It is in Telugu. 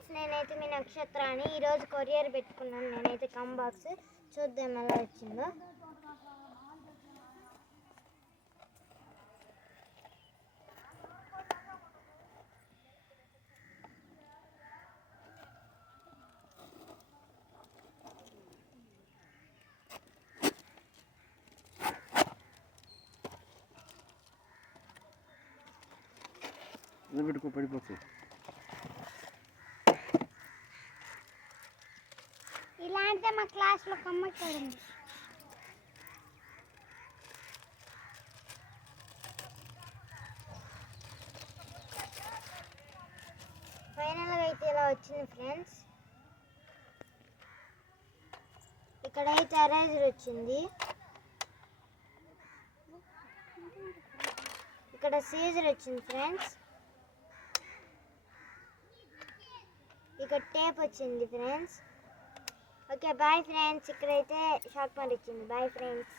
ఫ్రెండ్స్, నేనైతే మీ నక్షత్రాన్ని ఈరోజు కొరియర్ పెట్టుకున్నాను. నేనైతే కమ్ బాక్స్ చూద్దాం ఎలా వచ్చిందో. పెట్టుకో పడిపోతుంది. ఇలా అంటే మా క్లాస్లో కమ్మక్కడుంది. ఫైనల్గా అయితే ఇలా వచ్చింది ఫ్రెండ్స్. ఇక్కడైతే ఎరేజర్ వచ్చింది, ఇక్కడ సీజర్ వచ్చింది ఫ్రెండ్స్, ఇక్కడ టేప్ వచ్చింది ఫ్రెండ్స్. Okay bye friends. ఇక్కడైతే షార్ట్ మార్క్ వచ్చింది. Bye friends.